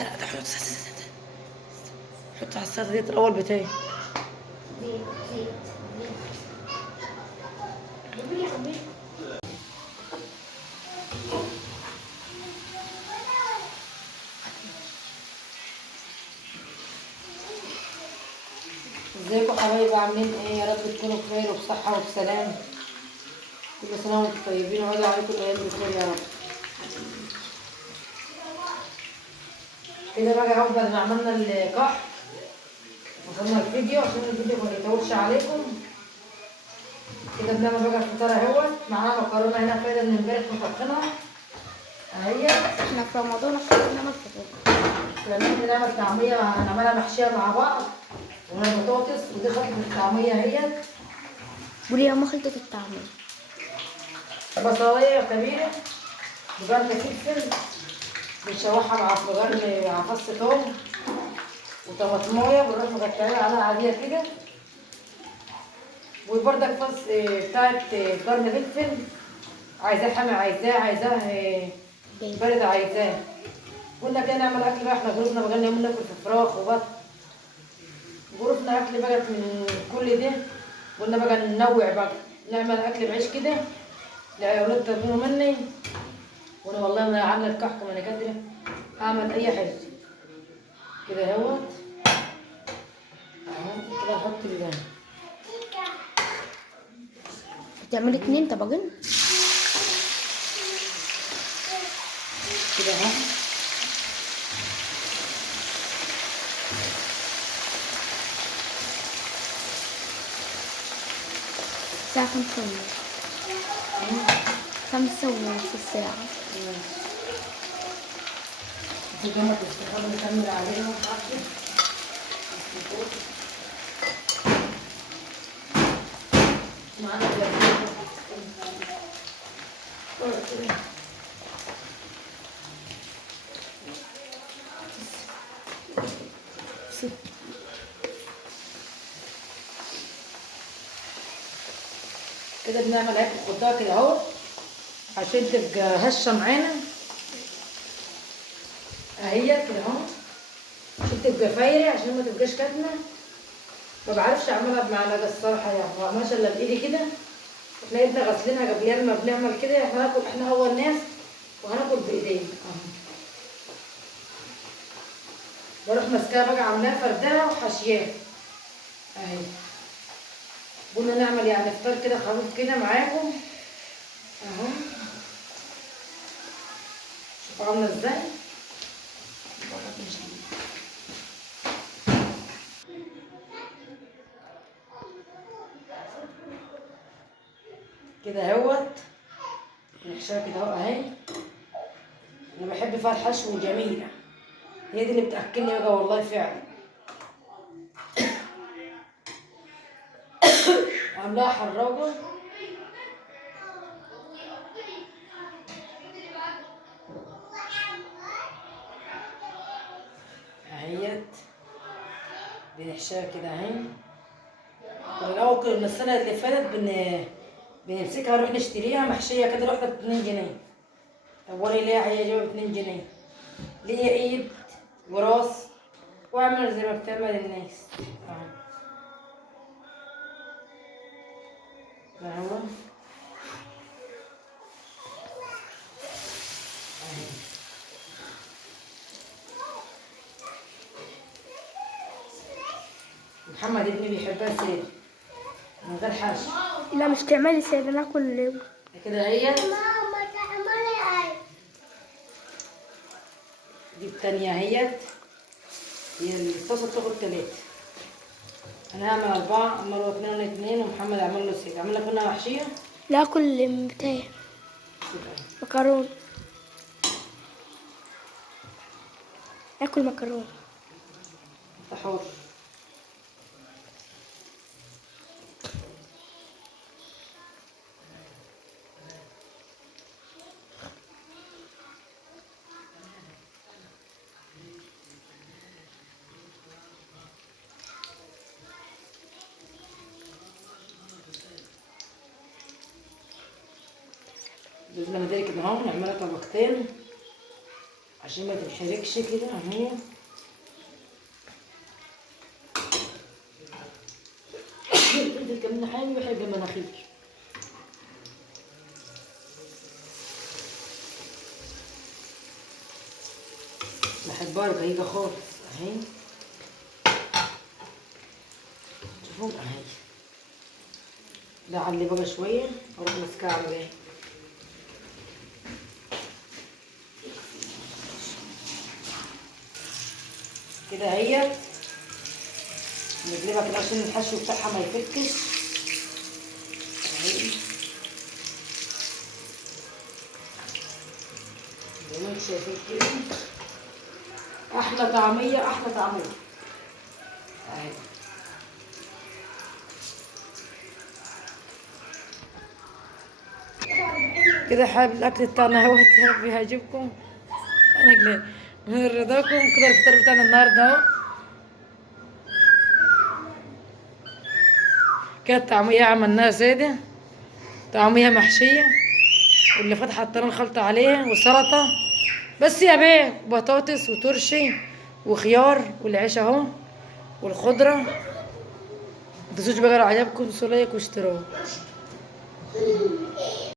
حط على السلطه دي الاول بتاعي. ازيكم حبايبي، عاملين ايه؟ يا رب تكونوا بخير وبصحه وبسلام. كل سنه وانتم طيبين وعيد عليكم الايام بخير يا رب. كده بقى اهو بعد ما عملنا الكحك وصلنا الفيديو عشان الفيديو ما يطولش عليكم. كده بنعمل بقى الفطار اهوت. معانا مكرونه هنا فايده من امبارح مطبخينها اهي. احنا في رمضان عشان بنعمل فطار. لما نعمل طعميه هنعملها محشيه مع بعض وهنا بطاطس، ودي خلطه الطعميه اهي. قولي يا ماما خلطة الطعمية. بصلايه كبيره بجرن فلفل بنشوحها مع فص ثوم وطماطمايه بنروح مقطعينها على عاديه كده، وبرده فص بتاعت قرن فلفل عايزاه حامي عايزاه بارد عايزاه. قلنا كده نعمل اكل بقى. احنا جروبنا بقى لنا يوم ناكل في فراخ وبط. جروبنا اكل بقى من كل ده. قلنا بقى ننوع بقى نعمل اكل بعيش كده لأولاد طلبوا مني، وانا والله ما عامله الكحك ما انا قادره اعمل اي حاجه. كده اهوت اهو. كده نحط بتعملي 2 طبقين كده اهو. الساعة 5:30. 5:30 الساعة. في جمرة استخدام نكمل عليها معانا كده بنعمل اكل خضار كده اهو عشان تبقى هشه معانا اهي كده اهو، عشان تبقى فايره عشان ما تبقاش كاتمه. ما بعرفش اعملها بمعلقه الصراحه، يعني ما بعملهاش الا بايدي كده. احنا ايدنا غاسلينها قبل ما بنعمل كده. احنا هناكل، احنا اول ناس وهناكل بايدينا اهو. بروح ماسكاها بقى عاملاها فردها وحاشياها اهي. قلنا نعمل يعني فطار كده خفيف كده معاكم اهو. شوفوا عامله ازاي. كده اهوت نحشيها كده اهو اهي. انا بحب فيها الحشو جميله، هي دي اللي بتاكلني بقى والله فعلا. عاملاها حراجه اهيت. بنحشيها كده اهي. الاول كنا السنه اللي فاتت بنمسكها نروح نشتريها محشيه كده الواحده ب2 جنيه. طب وانا ليه هي جايبه ب2 جنيه؟ ليه ايد وراس واعمل زي ما بتعمل الناس اهو. اهو محمد ابني بيحبها ساده من غير حشو. لا مش تعملي سادة، ناكل كده هي ماما تعملي ايه؟ دي التانية اهيت. هي الطاسة بتاخد 3. انا هعمل 4، اما هو 2 ومحمد عمل له 6. اعمل لك منها محشية. لا اكل بتاع مكرونة. اكل مكرونة. انت حر. لازم ندير كده اهو. نعملها طبقتين عشان ما تتحرقش كده اهي. الفلفل كمان حامي بيحب المناخير. بحبها رقيقة خالص اهي. شوفوا اهي. ده علي بقى شوية واروح ماسكاها على بالي كده اهي. نقلبها كده عشان الحشو بتاعها ما يفكش اهي زي ما انتم شايفين كده. احلى طعمية احلى طعمية اهي. كده حابب الاكل بتاعنا اهو، يا رب يعجبكم. انا من رضاكم كده الفطار بتاعنا النهارده اهو. كده الطعمية عملناها سادة، طعمية محشية، واللي فات حطينا الخلطة عليها وسلطة بس يا بيه، بطاطس وترشي وخيار والعيش اهو والخضرة. متنسوش بقى لو عجبكم لايك واشتراك.